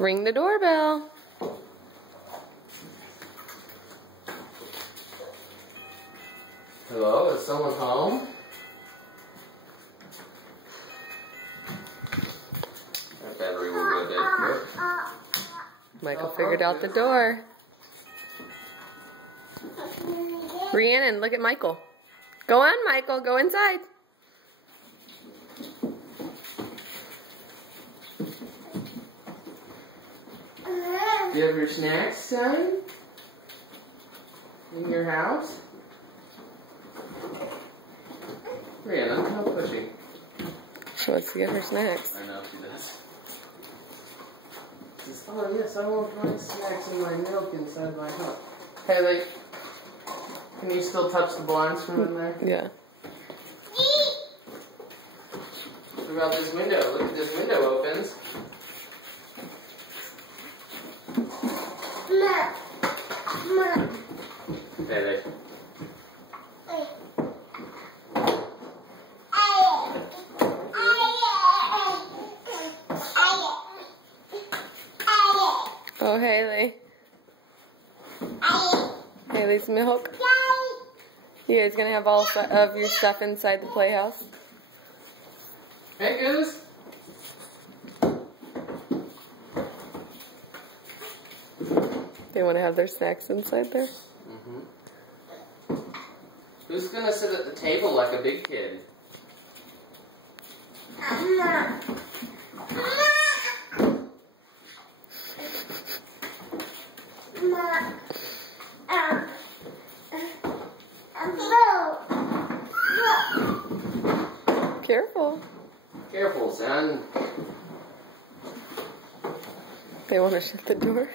Ring the doorbell. Hello, is someone home? That battery will go dead quick. Michael figured out the door. Rhiannon, look at Michael. Go on, Michael. Go inside. Do you have your snacks, son? In your house? Rhiannon, no pushing. She wants to get her snacks. I know she does. She says, oh yes, I want my snacks and my milk inside my house. Haley, can you still touch the blinds from in there? Yeah. What about this window? Look at this window opens. Haley. Oh, Haley. Haley's milk. You guys gonna have all of your stuff inside the playhouse? Hey, Goose. They want to have their snacks inside there? Mm-hmm. Who's gonna sit at the table like a big kid? Careful. Careful, son. They want to shut the door.